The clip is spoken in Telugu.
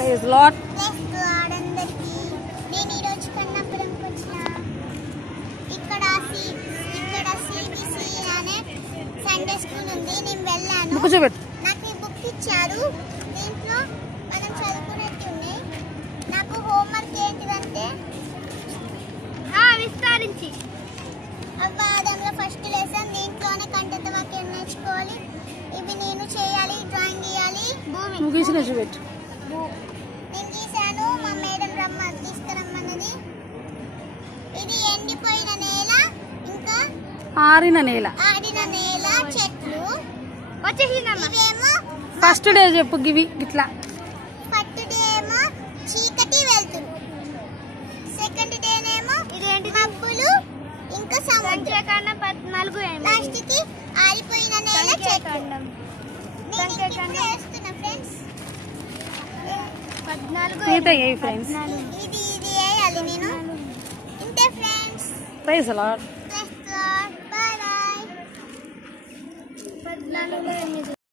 Praise lord. అందరికీ నేను ఈరోజు కన్నపురంకి వచ్చిన. ఇక్కడ సిబిసి అనే సండే స్కూల్ ఉంది. నేను వెళ్ళాను. నాకు ఈ బుక్ ఇచ్చారు. దీంట్లో మనం చదువుకునేవి ఉన్నాయి. నాకు హోంవర్క్ ఏంటిదంటే విస్తరించి అవ్వాదంలో ఫస్ట్ లెసన్. దీంట్లోనే కంటత వాక్యం నేర్చుకోవాలి. ఇవి నేను చేయాలి, డ్రాయింగ్ గీయాలి. నేను గీసాను. మా మేడం తీసుకురమ్మన్నది. ఇది ఎండిపోయిన నేల, ఇంకా ఆరిన నేల, చెట్లు ఇవేమో. ఫస్ట్ డే చెప్పు గివి ఇట్లా. ఫస్ట్ డే ఏమో చీకటి వెళ్తుంది. సెకండ్ డే ఏమో మబ్బులు, ఇంకా సముద్రం. లాస్ట్ కి ఆరిపోయిన నేల, చెట్లు. ఫ్రెండ్స్ ఇది వేయాలి నేను. ఇంతే friends. Praise Lord. Bye bye.